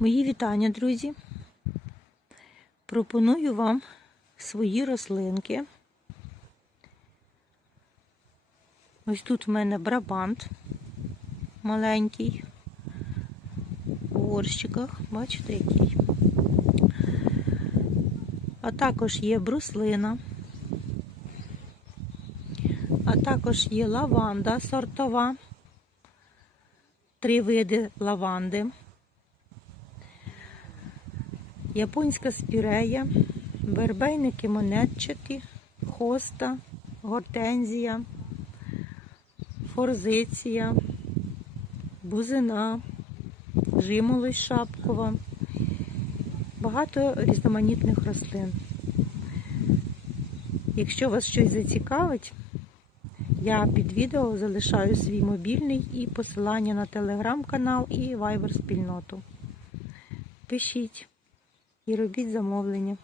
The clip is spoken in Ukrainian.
Мої вітання, друзі. Пропоную вам свої рослинки. Ось тут в мене брабант маленький у горщиках, бачите, який. А також є бруслина, а також є лаванда сортова, три види лаванди. Японська спірея, вербейники монетчаті, хоста, гортензія, форзиція, бузина, жимолость шапкова, багато різноманітних рослин. Якщо вас щось зацікавить, я під відео залишаю свій мобільний і посилання на телеграм-канал і вайбер спільноту. Пишіть і робіть замовлення.